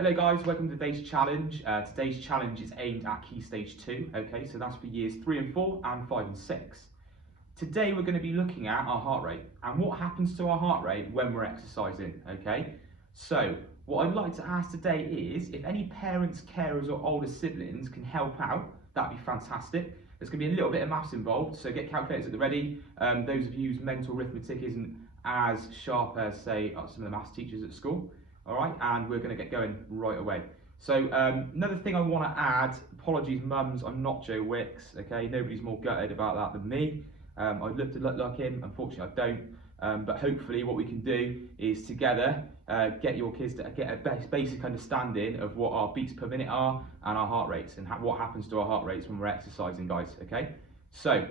Hello guys, welcome to today's challenge. Today's challenge is aimed at Key Stage 2, okay, so that's for years 3 and 4 and 5 and 6. Today we're going to be looking at our heart rate and what happens to our heart rate when we're exercising, okay. So what I'd like to ask today is if any parents, carers or older siblings can help out, that'd be fantastic. There's going to be a little bit of maths involved, so get calculators at the ready. Those of you whose mental arithmetic isn't as sharp as, say, some of the maths teachers at school. All right, and we're going to get going right away. So another thing I want to add, apologies mums, I'm not Joe Wicks, okay, nobody's more gutted about that than me. I'd love to look like him, unfortunately I don't, but hopefully what we can do is together get your kids to get a basic understanding of what our beats per minute are and our heart rates and what happens to our heart rates when we're exercising, guys, okay? So,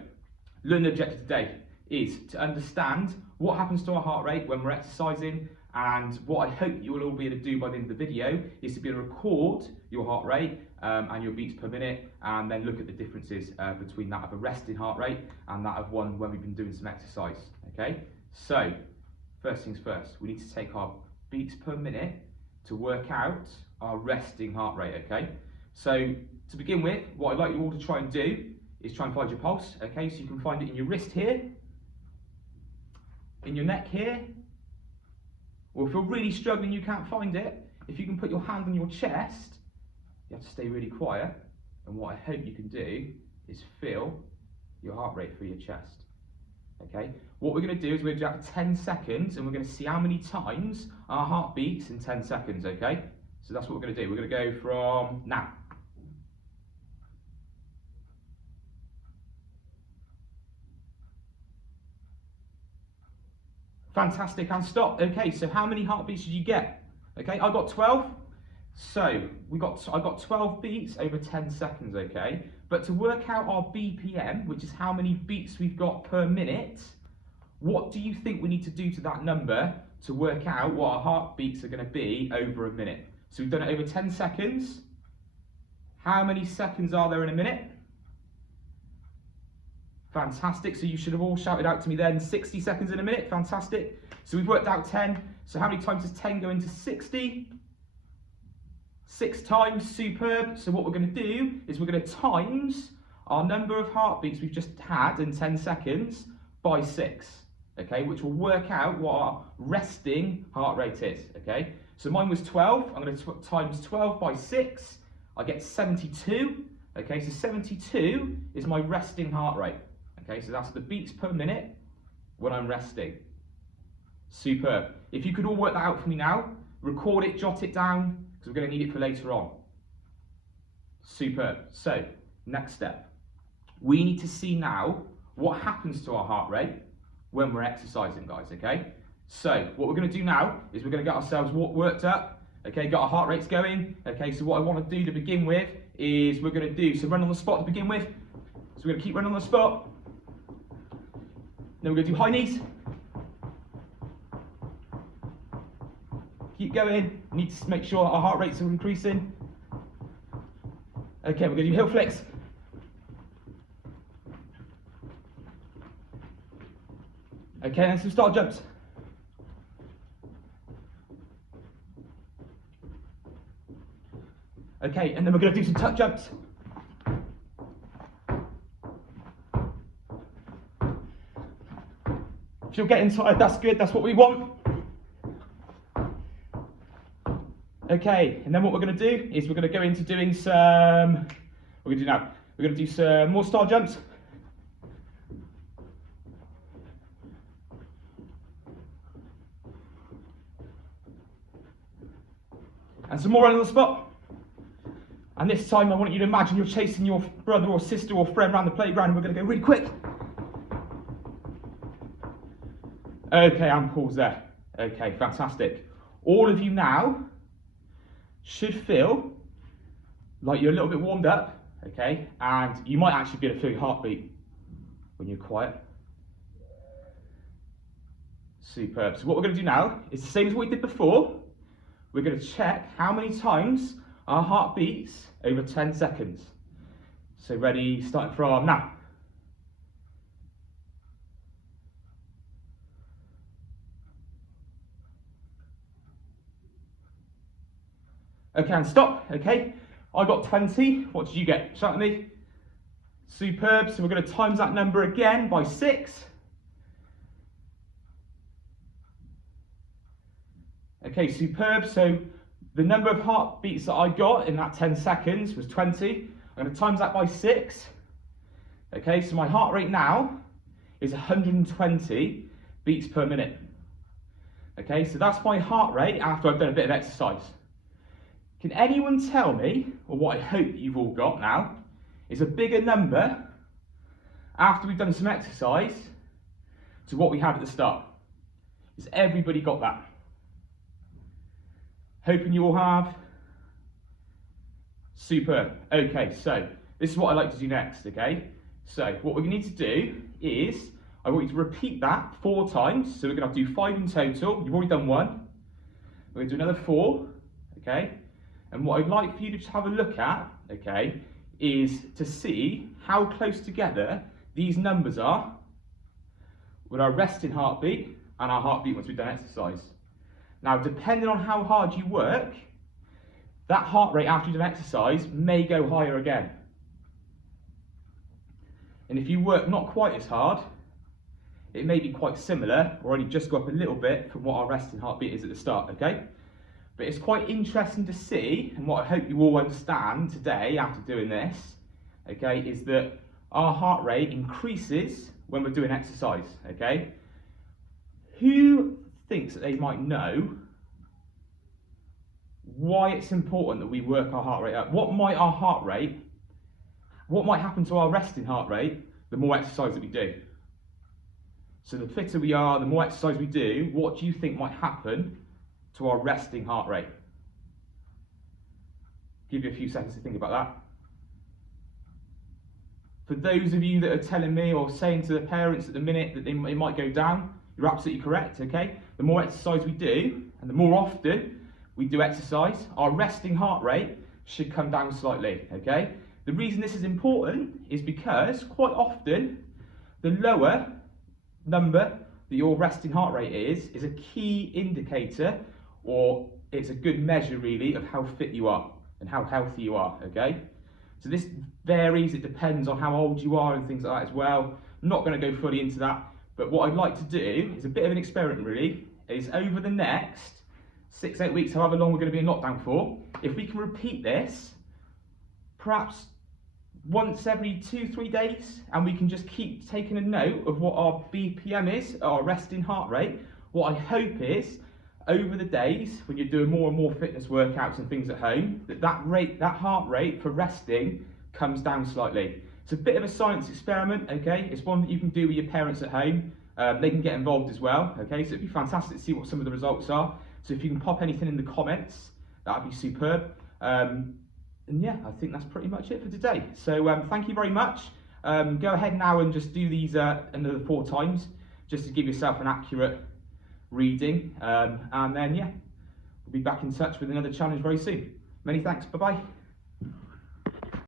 learning objective today is to understand what happens to our heart rate when we're exercising. And what I hope you will all be able to do by the end of the video is to be able to record your heart rate and your beats per minute, and then look at the differences between that of a resting heart rate and that of one when we've been doing some exercise, okay? So, first things first, we need to take our beats per minute to work out our resting heart rate, okay? So, to begin with, what I'd like you all to try and do is try and find your pulse, okay? So you can find it in your wrist here, in your neck here, or if you're really struggling you can't find it, if you can put your hand on your chest, you have to stay really quiet, and what I hope you can do is feel your heart rate through your chest. Okay, what we're going to do is we're going to do that for 10 seconds and we're going to see how many times our heart beats in 10 seconds, okay? So that's what we're going to do. We're going to go from now. Fantastic, and stop. Okay, so how many heartbeats did you get? Okay, I got 12. So I got 12 beats over 10 seconds, okay? But to work out our BPM, which is how many beats we've got per minute, what do you think we need to do to that number to work out what our heartbeats are going to be over a minute? So we've done it over 10 seconds. How many seconds are there in a minute? Fantastic, so you should have all shouted out to me then, 60 seconds in a minute, fantastic. So we've worked out 10, so how many times does 10 go into 60? 6 times, superb. So what we're going to do is we're going to times our number of heartbeats we've just had in 10 seconds by 6, okay, which will work out what our resting heart rate is, okay. So mine was 12, I'm going to times 12 by 6, I get 72, okay, so 72 is my resting heart rate. Okay, so that's the beats per minute when I'm resting. Superb. If you could all work that out for me now, record it, jot it down, because we're going to need it for later on. Superb. So, next step. We need to see now what happens to our heart rate when we're exercising, guys, okay? So, what we're going to do now is we're going to get ourselves worked up, okay, got our heart rates going, okay, so what I want to do to begin with is we're going to do, so run on the spot to begin with, so we're going to keep running on the spot. Then we're going to do high knees. Keep going. We need to make sure our heart rates are increasing. Okay, we're going to do heel flicks. Okay, and some start jumps. Okay, and then we're going to do some tuck jumps. If you're getting tired, that's good, that's what we want. Okay, and then what we're going to do is we're going to go into doing some, what we're going to do now, we're going to do some more star jumps. And some more on the spot. And this time I want you to imagine you're chasing your brother or sister or friend around the playground, and we're going to go really quick. Okay, and pause there. Okay, fantastic. All of you now should feel like you're a little bit warmed up, okay? And you might actually be able to feel your heartbeat when you're quiet. Superb. So what we're going to do now is the same as what we did before. We're going to check how many times our heart beats over 10 seconds. So ready, starting from now. Okay, and stop. Okay, I got 20. What did you get? Shout at me. Superb. So we're going to times that number again by 6. Okay, superb. So the number of heartbeats that I got in that 10 seconds was 20. I'm going to times that by 6. Okay, so my heart rate now is 120 beats per minute. Okay, so that's my heart rate after I've done a bit of exercise. Can anyone tell me, or what I hope you've all got now, is a bigger number after we've done some exercise to what we had at the start? Has everybody got that? Hoping you all have. Superb. Okay, so this is what I like to do next, okay? So what we're going to need to do is, I want you to repeat that 4 times. So we're going to do 5 in total. You've already done 1. We're going to do another 4, okay? And what I'd like for you to just have a look at, okay, is to see how close together these numbers are with our resting heartbeat and our heartbeat once we've done exercise. Now, depending on how hard you work, that heart rate after you've done exercise may go higher again. And if you work not quite as hard, it may be quite similar, or only just go up a little bit from what our resting heartbeat is at the start, okay? But it's quite interesting to see, and what I hope you all understand today after doing this, okay, is that our heart rate increases when we're doing exercise, okay? Who thinks that they might know why it's important that we work our heart rate up? What might happen to our resting heart rate the more exercise that we do? So the fitter we are, the more exercise we do, what do you think might happen to our resting heart rate? Give you a few seconds to think about that. For those of you that are telling me or saying to the parents at the minute that it might go down, you're absolutely correct, okay? The more exercise we do, and the more often we do exercise, our resting heart rate should come down slightly, okay? The reason this is important is because quite often the lower number that your resting heart rate is a key indicator, or it's a good measure really of how fit you are and how healthy you are, okay? So this varies, it depends on how old you are and things like that as well. I'm not going to go fully into that, but what I'd like to do is a bit of an experiment really, is over the next 6-8 weeks, however long we're going to be in lockdown for, if we can repeat this, perhaps once every 2-3 days, and we can just keep taking a note of what our BPM is, our resting heart rate. What I hope is, over the days, when you're doing more and more fitness workouts and things at home, that heart rate for resting comes down slightly. It's a bit of a science experiment, okay? It's one that you can do with your parents at home. They can get involved as well, okay? So it'd be fantastic to see what some of the results are. So if you can pop anything in the comments, that'd be superb. And yeah, I think that's pretty much it for today. So thank you very much. Go ahead now and just do these another 4 times, just to give yourself an accurate reading. And then yeah, we'll be back in touch with another challenge very soon. Many thanks, bye-bye.